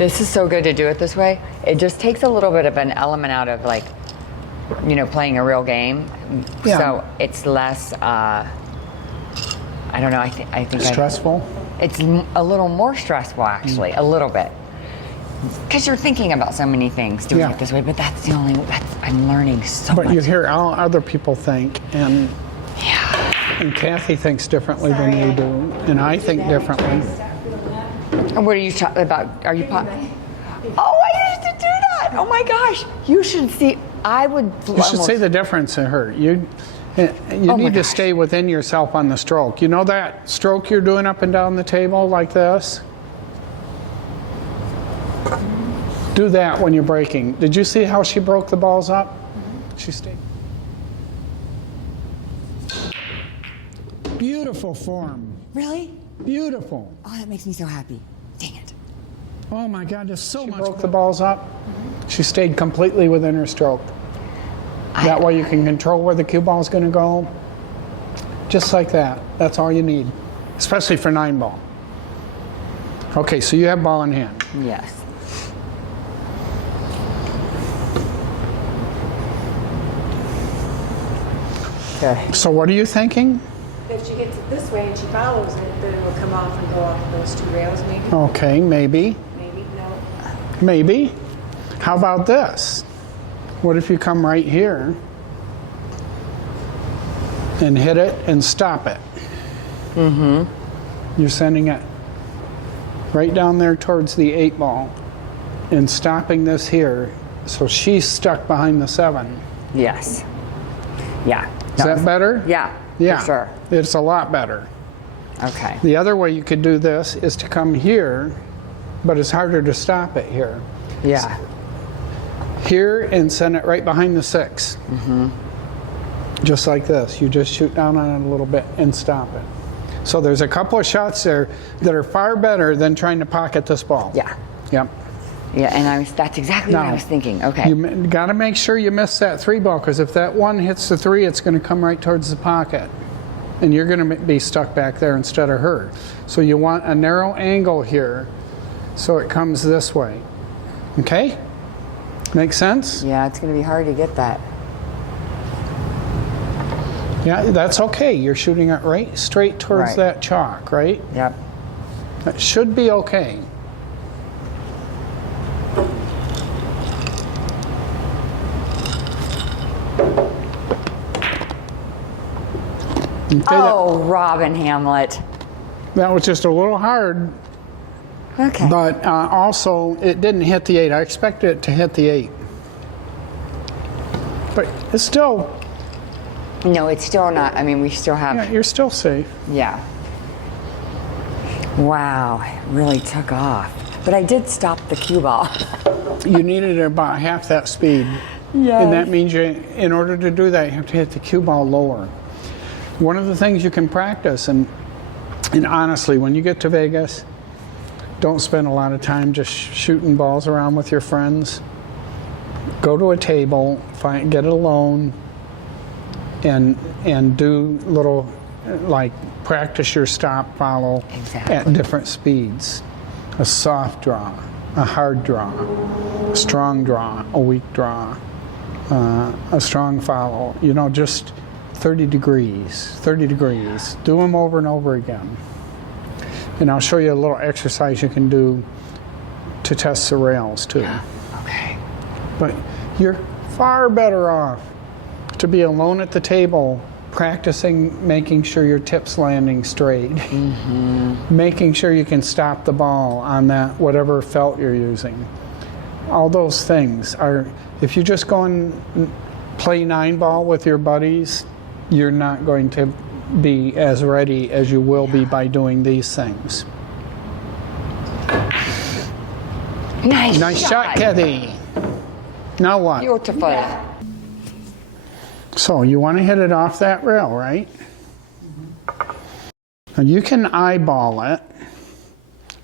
This is so good to do it this way. It just takes a little bit of an element out of, like, you know, playing a real game. Yeah. So it's less, I don't know, I think stressful? It's a little more stressful, actually, a little bit. Because you're thinking about so many things doing it this way, but that's the only, I'm learning so much. But you hear how other people think, and and Kathy thinks differently than you do, and I think differently. And what are you talking about? Are you Oh, I used to do that! Oh my gosh! You should see, You should see the difference in her. You need to stay within yourself on the stroke. You know that stroke you're doing up and down the table like this? Do that when you're breaking. Did you see how she broke the balls up? She stayed. Beautiful form. Really? Beautiful. Oh, that makes me so happy. Dang it. Oh my God, there's so much. She broke the balls up. She stayed completely within her stroke. That way you can control where the cue ball is going to go. Just like that. That's all you need. Especially for 9-ball. Okay, so you have ball in hand. Yes. Okay. So what are you thinking? If she gets it this way and she follows it, then it will come off and go off those 2 rails, maybe? Okay, maybe. Maybe, no. Maybe. How about this? What if you come right here and hit it and stop it? You're sending it right down there towards the 8-ball and stopping this here, so she's stuck behind the 7. Yes. Yeah. Is that better? Yeah. Yeah. For sure. It's a lot better. Okay. The other way you could do this is to come here, but it's harder to stop it here. Yeah. Here and send it right behind the 6. Just like this. You just shoot down on it a little bit and stop it. So there's a couple of shots there that are far better than trying to pocket this ball. Yeah. Yep. Yeah, and that's exactly what I was thinking. Okay. You got to make sure you miss that 3-ball, because if that one hits the 3, it's going to come right towards the pocket. And you're going to be stuck back there instead of her. So you want a narrow angle here so it comes this way. Okay? Make sense? Yeah, it's going to be hard to get that. Yeah, that's okay. You're shooting it right straight towards that chalk, right? Yep. That should be okay. Okay, Oh, Robin Hamlet. that was just a little hard, Okay. but also it didn't hit the 8. I expected it to hit the 8. But it's still, No, it's still not. I mean, we still have. yeah, you're still safe. Yeah. Wow, it really took off. But I did stop the cue ball. You needed about half that speed. Yeah. And that means in order to do that, you have to hit the cue ball lower. One of the things you can practice, and honestly, when you get to Vegas, don't spend a lot of time just shooting balls around with your friends. Go to a table, get it alone, and do little, like, practice your stop follow at different speeds. A soft draw, a hard draw, a strong draw, a weak draw, a strong follow. You know, just 30 degrees, 30 degrees. Do them over and over again. And I'll show you a little exercise you can do to test the rails too. Okay. But you're far better off to be alone at the table, practicing making sure your tip's landing straight, making sure you can stop the ball on that whatever felt you're using. All those things are, if you just go and play 9-ball with your buddies, you're not going to be as ready as you will be by doing these things. Nice shot, Kathy. Now what? Beautiful. So you want to hit it off that rail, right? And you can eyeball it.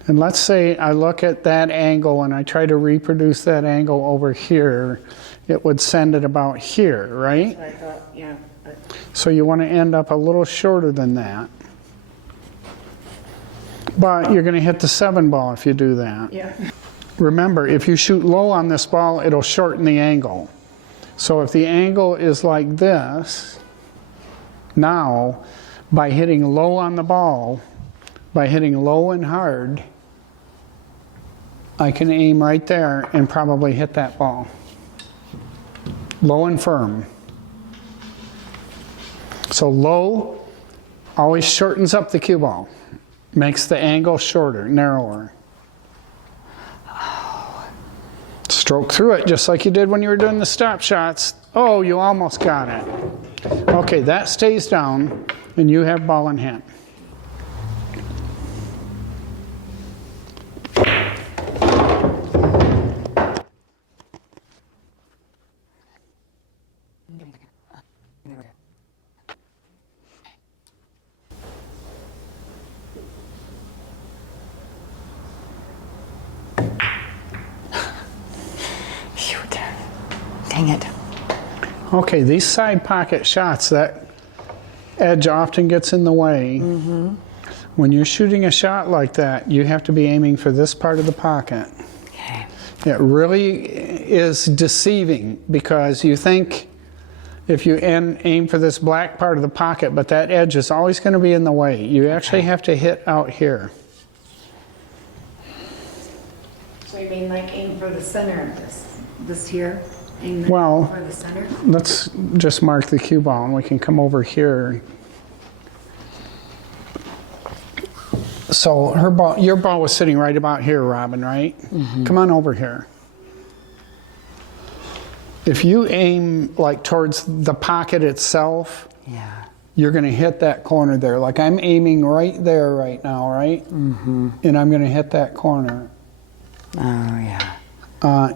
And let's say I look at that angle and I try to reproduce that angle over here. It would send it about here, right? I thought, yeah. So you want to end up a little shorter than that. But you're going to hit the 7-ball if you do that. Yeah. remember, if you shoot low on this ball, it'll shorten the angle. So if the angle is like this, now, by hitting low on the ball, by hitting low and hard, I can aim right there and probably hit that ball. Low and firm. So low always shortens up the cue ball. Makes the angle shorter, narrower. Stroke through it just like you did when you were doing the stop shots. Oh, you almost got it. Okay, that stays down and you have ball in hand. Shoot. Dang it. Okay, these side pocket shots, that edge often gets in the way. When you're shooting a shot like that, you have to be aiming for this part of the pocket. Okay. It really is deceiving because you think if you aim for this black part of the pocket, but that edge is always going to be in the way. You actually have to hit out here. So you mean like aim for the center of this here? Aim Well, for the center? let's just mark the cue ball and we can come over here. So her ball, your ball was sitting right about here, Robin, right? Come on over here. If you aim like towards the pocket itself, Yeah. you're going to hit that corner there. Like I'm aiming right there right now, right? And I'm going to hit that corner. Oh, yeah.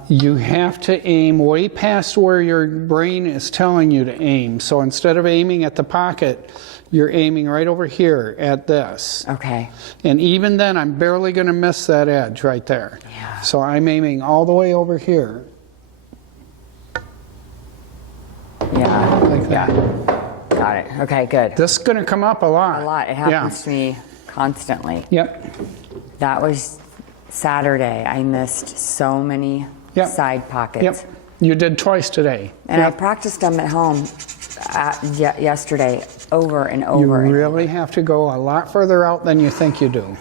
You have to aim way past where your brain is telling you to aim. So instead of aiming at the pocket, you're aiming right over here at this. Okay. And even then, I'm barely going to miss that edge right there. Yeah. So I'm aiming all the way over here. Yeah. Like that. Yeah. Got it. Okay, good. This is going to come up a lot. A lot. It happens to me constantly. Yep. That was Saturday. I missed so many side pockets. Yep. You did twice today. And I practiced them at home yesterday over and over. You and really have to go a lot further out than you think you do.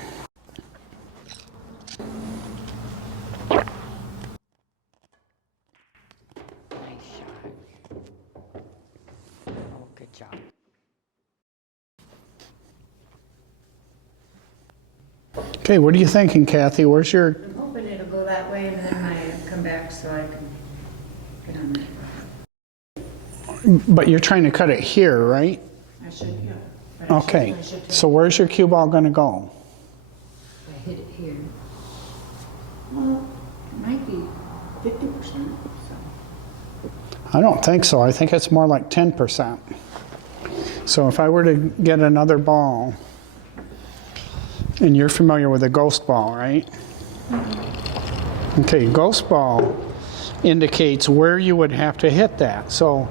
Nice shot. Oh, good job. Okay, what are you thinking, Kathy? Where's your... I'm hoping it'll go that way and then I come back so I can get on that. But you're trying to cut it here, right? I should, yeah. But Okay, I should so where's your cue ball going to go? I hit it here. Well, it might be 50%. So. I don't think so. I think it's more like 10%. So if I were to get another ball, and you're familiar with a ghost ball, right? Okay, ghost ball indicates where you would have to hit that. So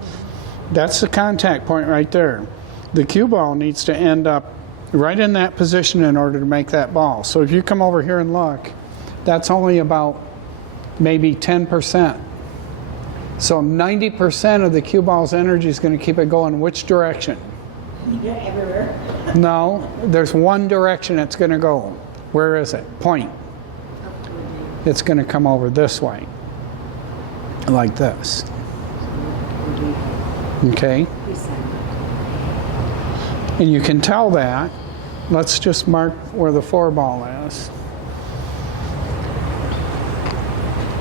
that's the contact point right there. The cue ball needs to end up right in that position in order to make that ball. So if you come over here and look, that's only about maybe 10%. So 90% of the cue ball's energy is going to keep it going which direction? Yeah, everywhere. No, there's one direction it's going to go. Where is it? Point. It's going to come over this way. Like this. Okay? And you can tell that. Let's just mark where the 4 ball is.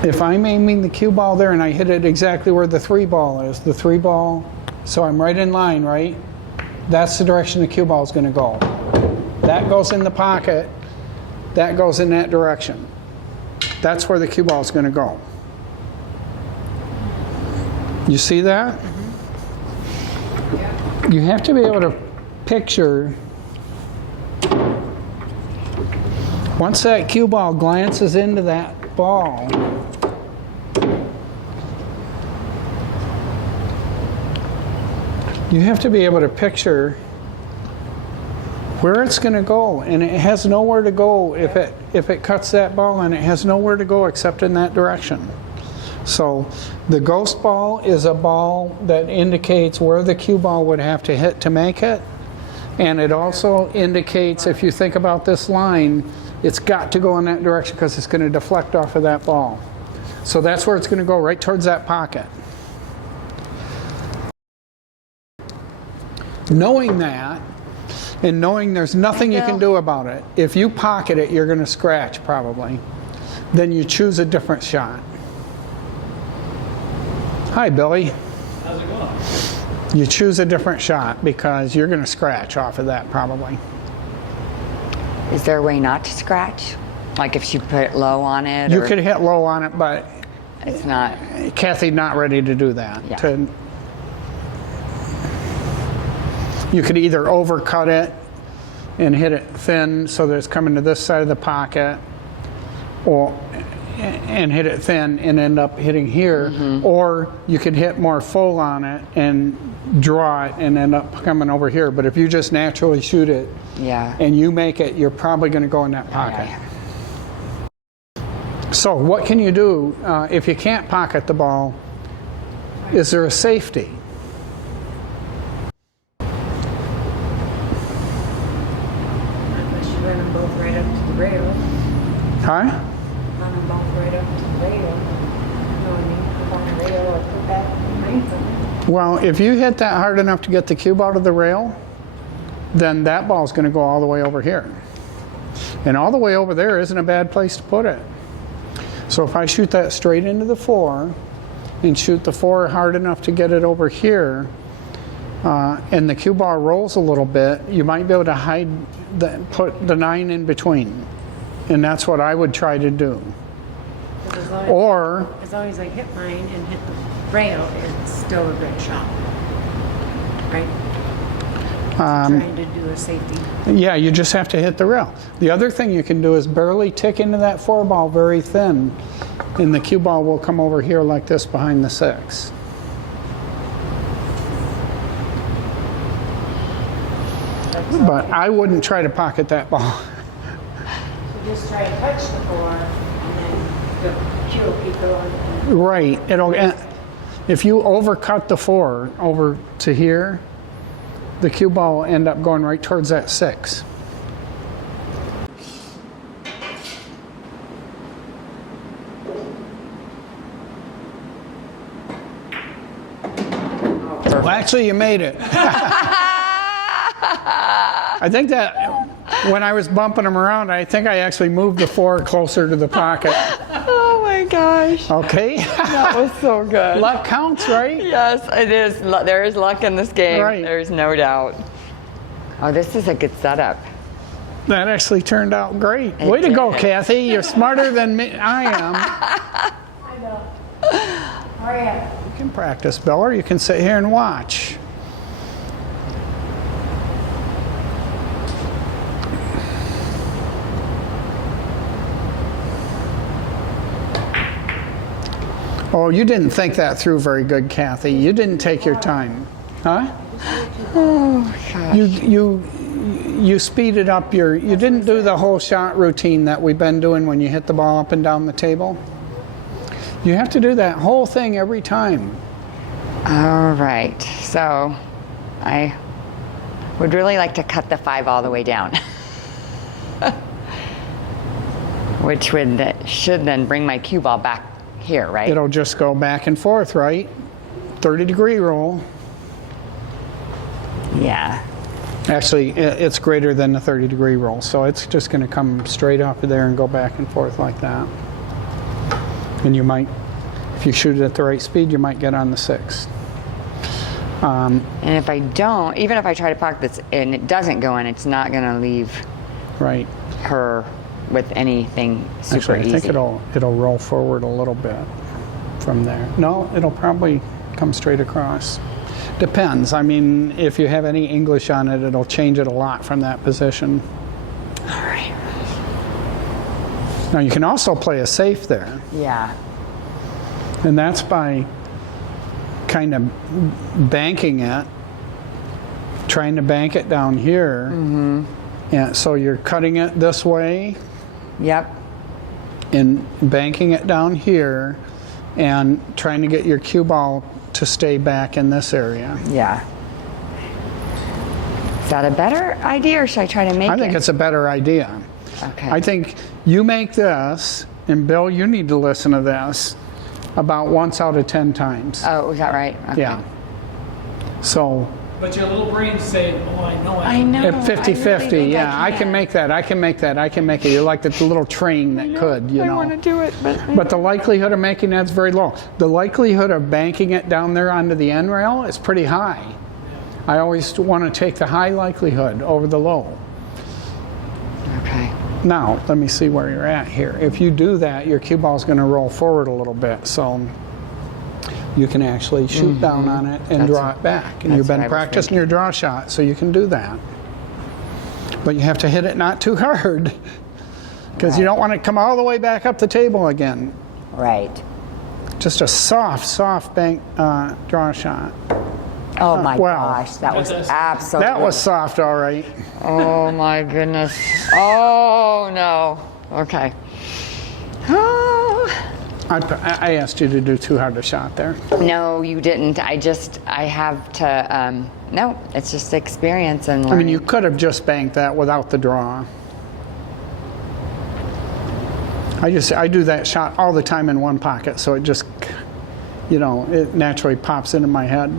If I'm aiming the cue ball there and I hit it exactly where the 3 ball is, the 3 ball, so I'm right in line, right? That's the direction the cue ball is going to go. That goes in the pocket. That goes in that direction. That's where the cue ball is going to go. You see that? Yeah. You have to be able to picture. Once that cue ball glances into that ball, you have to be able to picture where it's going to go, and it has nowhere to go if it cuts that ball, and it has nowhere to go except in that direction. So the ghost ball is a ball that indicates where the cue ball would have to hit to make it, and it also indicates, if you think about this line, it's got to go in that direction because it's going to deflect off of that ball. So that's where it's going to go, right towards that pocket. Knowing that, and knowing there's nothing you can do about it, if you pocket it, you're going to scratch probably, then you choose a different shot. Hi, Billy. How's it going? You choose a different shot because you're going to scratch off of that probably. Is there a way not to scratch? Like if you put it low on it? You could hit low on it, but it's not. Kathy's not ready to do that. Yeah. You could either overcut it and hit it thin so that it's coming to this side of the pocket, and hit it thin and end up hitting here, or you could hit more full on it and draw it and end up coming over here. But if you just naturally shoot it and you make it, you're probably going to go in that pocket. So what can you do if you can't pocket the ball? Is there a safety? Unless you run them both right up to the rail. Huh? Run them both right up to the rail. You know what I mean? Up on the rail or put that behind them. Well, if you hit that hard enough to get the cube out of the rail, then that ball's going to go all the way over here. And all the way over there isn't a bad place to put it. So if I shoot that straight into the 4 and shoot the 4 hard enough to get it over here, and the cue ball rolls a little bit, you might be able to put the 9 in between. And that's what I would try to do. As long as I hit mine and hit the rail, it's still a good shot. Right? Trying to do a safety. Yeah, you just have to hit the rail. The other thing you can do is barely tick into that 4 ball very thin, and the cue ball will come over here like this behind the 6. But I wouldn't try to pocket that ball. You just try to touch the 4, and then the cue will keep going. Right. If you overcut the 4 over to here, the cue ball will end up going right towards that 6. Well, actually, you made it. I think that when I was bumping them around, I think I actually moved the 4 closer to the pocket. Oh my gosh. Okay. That was so good. Luck counts, right? Yes, it is. There is luck in this game. Right. There's no doubt. Oh, this is a good setup. That actually turned out great. Way to go, Kathy. You're smarter than me. I am. I know. Oh, yeah. You can practice, Bill, or you can sit here and watch. Oh, you didn't think that through very good, Kathy. You didn't take your time. Huh? Oh, gosh. You speeded up you didn't do the whole shot routine that we've been doing when you hit the ball up and down the table. You have to do that whole thing every time. All right. So I would really like to cut the 5 all the way down. Which should then bring my cue ball back here, right? It'll just go back and forth, right? 30-degree roll. Yeah. Actually, it's greater than the 30-degree roll, so it's just going to come straight off of there and go back and forth like that. And you might, if you shoot it at the right speed, you might get on the 6. And if I don't, even if I try to park this and it doesn't go in, it's not going to leave her with anything super easy. I think it'll roll forward a little bit from there. No, it'll probably come straight across. Depends. I mean, if you have any English on it, it'll change it a lot from that position. All right. Now you can also play a safe there. Yeah. And that's by kind of banking it, trying to bank it down here, And so you're cutting it this way Yep. and banking it down here and trying to get your cue ball to stay back in this area. Yeah. Is that a better idea, or should I try to make it? I think it's a better idea. Okay. I think you make this, and Bill, you need to listen to this about once out of 10 times. Oh, is that right? Okay. Yeah. So But your little brain's saying, oh, I know. I know. at 50-50, yeah, I can make that, I can make that, I can make it. You're like the little train that could, you I know. want to do it, but But the likelihood of making that's very low. The likelihood of banking it down there onto the end rail is pretty high. I always want to take the high likelihood over the low. okay. Now, let me see where you're at here. If you do that, your cue ball is going to roll forward a little bit, so you can actually shoot down on it and draw it back. And you've what I been was practicing your draw shot, so you can do that. But you have to hit it not too hard, because you don't want to come all the way back up the table again. Right. Just a soft bank draw shot. Oh my well, gosh, that was That's- absolutely. That was soft, all right. Oh my goodness. Oh no. Okay. Oh. I asked you to do too hard a shot there. No, you didn't. I have to. No, it's just experience and I learning. mean, you could have just banked that without the draw. I do that shot all the time in one pocket, so it just, you know, it naturally pops into my head.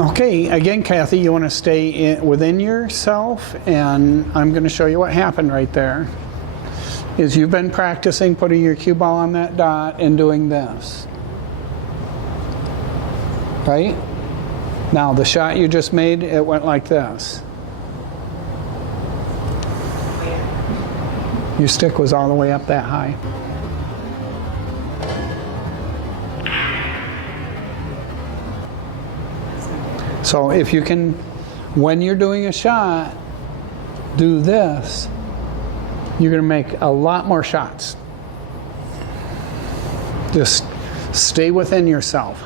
Okay, again, Kathy, you want to stay within yourself, and I'm going to show you what happened right there. Is you've been practicing putting your cue ball on that dot and doing this. Right? Now, the shot you just made, it went like this. Your stick was all the way up that high. So if you can, when you're doing a shot, do this, you're going to make a lot more shots. Just stay within yourself.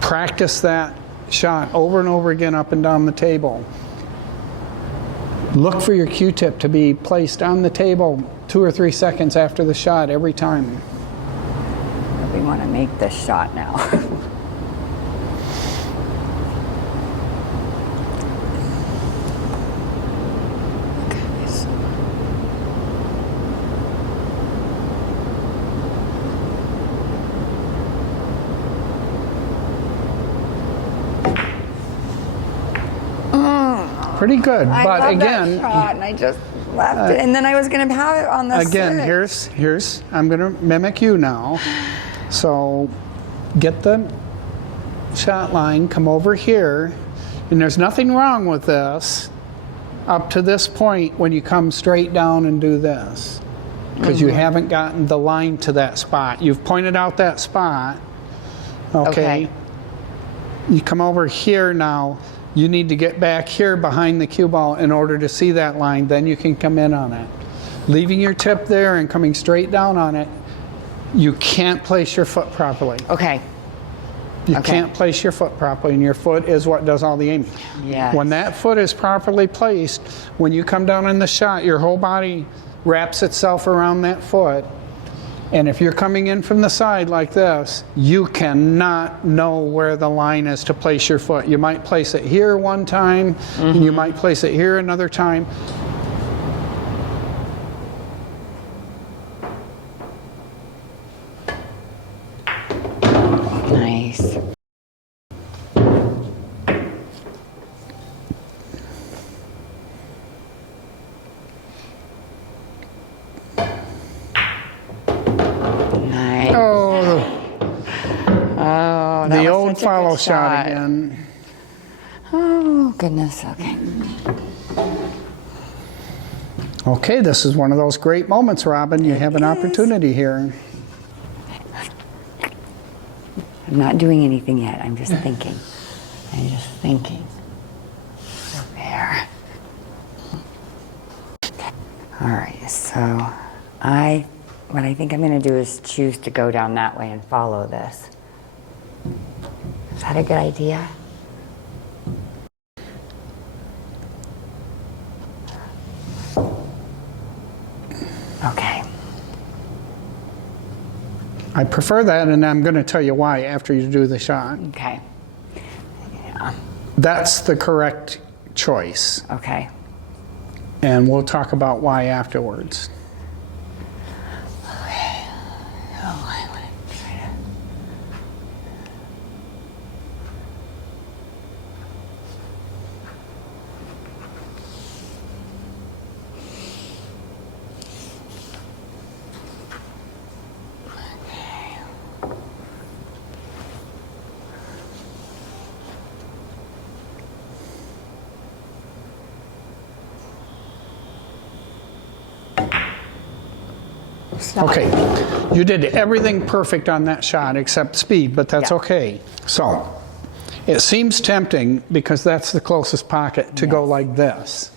Practice that shot over and over again up and down the table. Look for your Q-tip to be placed on the table 2 or 3 seconds after the shot every time. We want to make this shot now. Pretty good, I but love again, that shot, and I just left it, and then I was going to have it on the again, six. here's I'm going to mimic you now. So get the shot line, come over here, and there's nothing wrong with this up to this point when you come straight down and do this, because you haven't gotten the line to that spot. You've pointed out that spot. Okay. You come over here now. You need to get back here behind the cue ball in order to see that line, then you can come in on it. Leaving your tip there and coming straight down on it, you can't place your foot properly. Okay. You Okay. can't place your foot properly, and your foot is what does all the aiming. Yes. When that foot is properly placed, when you come down in the shot, your whole body wraps itself around that foot. And if you're coming in from the side like this, you cannot know where the line is to place your foot. You might place it here one time, and you might place it here another time. Nice. Nice. Oh, that The was old such a follow good shot again. Oh, goodness. Okay. Okay, this is one of those great moments, Robin. You have an opportunity here. I'm not doing anything yet. I'm just thinking. I'm just thinking. There. All right, so what I think I'm going to do is choose to go down that way and follow this. Is that a good idea? Okay. I prefer that, and I'm going to tell you why after you do the shot. Okay. Yeah. That's the correct choice, Okay. and we'll talk about why afterwards. Oh, I want to try to. Okay, you did everything perfect on that shot except speed, but that's Yeah. okay. So, it seems tempting because that's the closest pocket to go like this.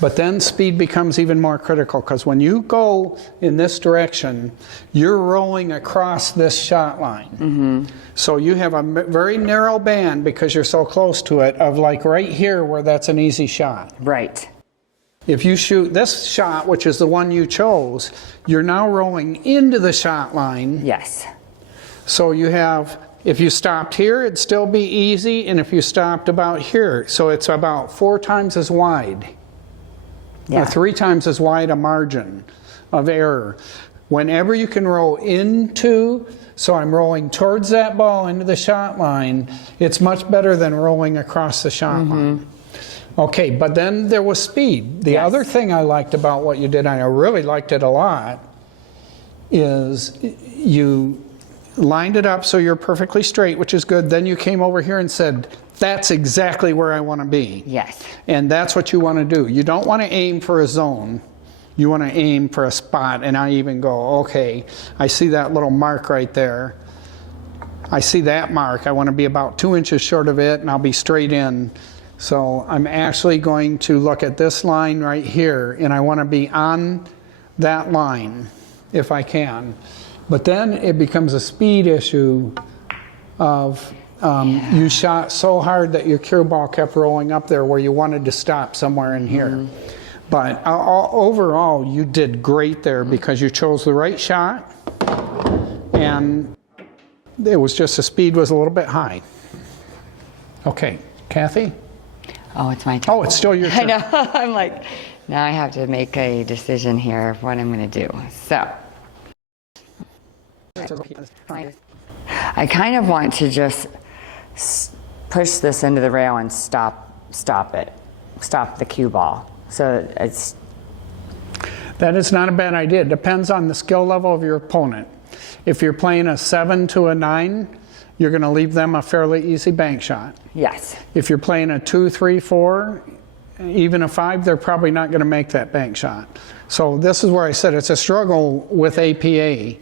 But then speed becomes even more critical because when you go in this direction, you're rolling across this shot line. So you have a very narrow band because you're so close to it of like right here where that's an easy shot. Right. If you shoot this shot, which is the one you chose, you're now rolling into the shot line. Yes. So you have, if you stopped here, it'd still be easy, and if you stopped about here, so it's about 4 times as wide. Yeah. Or 3 times as wide a margin of error. Whenever you can roll into, so I'm rolling towards that ball into the shot line, it's much better than rolling across the shot line. Okay, but then there was speed. The other thing I liked about what you did, and I really liked it a lot, is you lined it up so you're perfectly straight, which is good. Then you came over here and said, that's exactly where I want to be. Yes. And that's what you want to do. You don't want to aim for a zone. You want to aim for a spot. And I even go, okay, I see that little mark right there. I see that mark. I want to be about 2 inches short of it, and I'll be straight in. So I'm actually going to look at this line right here, and I want to be on that line if I can. But then it becomes a speed issue of you shot so hard that your cue ball kept rolling up there where you wanted to stop somewhere in here. But overall, you did great there because you chose the right shot, and it was just the speed was a little bit high. Okay, Kathy? Oh, it's my turn. Oh, it's still your turn. I know. I'm like, now I have to make a decision here of what I'm going to do. So, I kind of want to just push this into the rail and stop the cue ball. So it's. That is not a bad idea. It depends on the skill level of your opponent. If you're playing a 7 to a 9, you're going to leave them a fairly easy bank shot. Yes. If you're playing a 2, 3, 4, even a 5, they're probably not going to make that bank shot. So this is where I said it's a struggle with APA.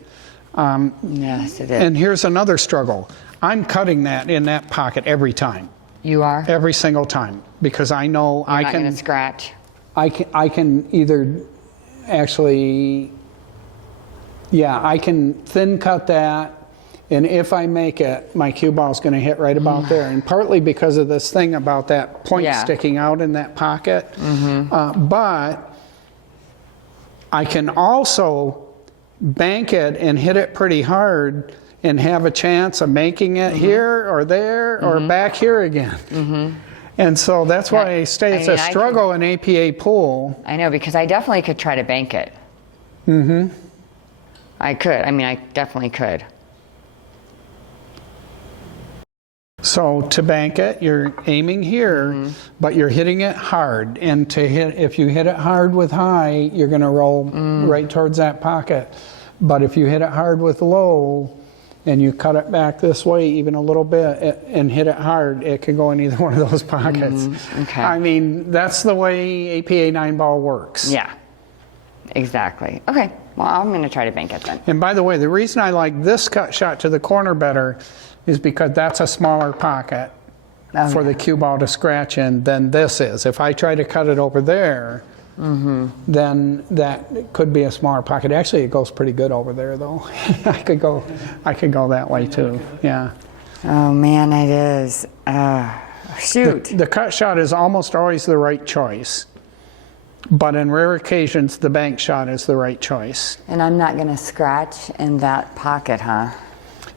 Yes, it is. And here's another struggle. I'm cutting that in that pocket every time. You are? Every single time, because I know You're not going to scratch. I can either actually, I can thin cut that, and if I make it, my cue ball is going to hit right about there. And partly because of this thing about that point sticking out in that pocket. But I can also bank it and hit it pretty hard and have a chance of making it here or there or back here again. And so that's why I say it's a struggle in APA pool. I know, because I definitely could try to bank it. I could. I mean, I definitely could. So to bank it, you're aiming here, but you're hitting it hard. And to hit, if you hit it hard with high, you're going to roll right towards that pocket. But if you hit it hard with low, and you cut it back this way even a little bit and hit it hard, it could go in either one of those pockets. Okay. I mean, that's the way APA 9 ball works. Yeah, exactly. Okay, well, I'm going to try to bank it then. And by the way, the reason I like this cut shot to the corner better is because that's a smaller pocket for the cue ball to scratch in than this is. If I try to cut it over there, then that could be a smaller pocket. Actually, it goes pretty good over there, though. I could go that way too. Yeah. Oh man, it is. Shoot. The cut shot is almost always the right choice, but in rare occasions, the bank shot is the right choice. And I'm not going to scratch in that pocket, huh?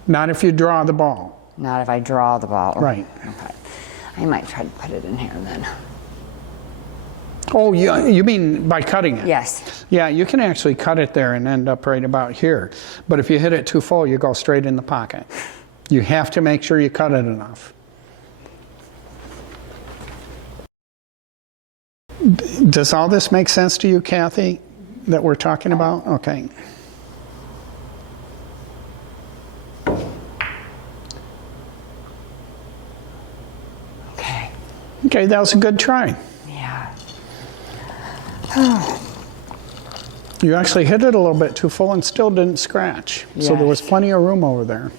Not if you draw the ball. Not if I draw the ball. Right. Okay. I might try to put it in here then. Oh, you mean by cutting it? Yes. Yeah, you can actually cut it there and end up right about here. But if you hit it too full, you go straight in the pocket. You have to make sure you cut it enough. Does all this make sense to you, Kathy, that we're talking about? Okay. Okay. Okay, that was a good try. Yeah. You actually hit it a little bit too full and still didn't scratch. So there was Yes. plenty of room over there.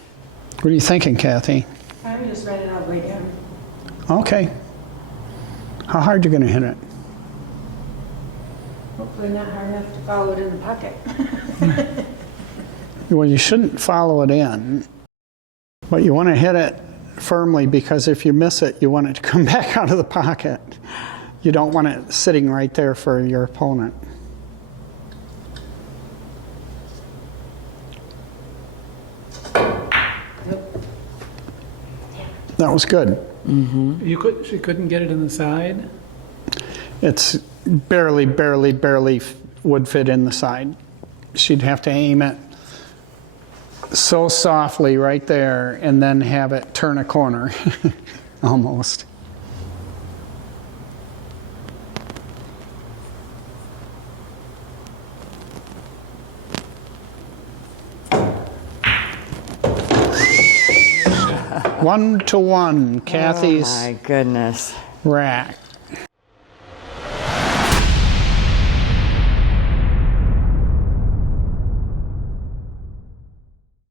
What are you thinking, Kathy? I'm just running all the way down. Okay. How hard you gonna hit it? Hopefully not hard enough to follow it in the pocket. Well, you shouldn't follow it in, but you want to hit it firmly because if you miss it, you want it to come back out of the pocket. You don't want it sitting right there for your opponent. That was good. She couldn't get it in the side? It's barely would fit in the side. She'd have to aim it so softly right there and then have it turn a corner, almost. One to one, Kathy's Oh my goodness. rack.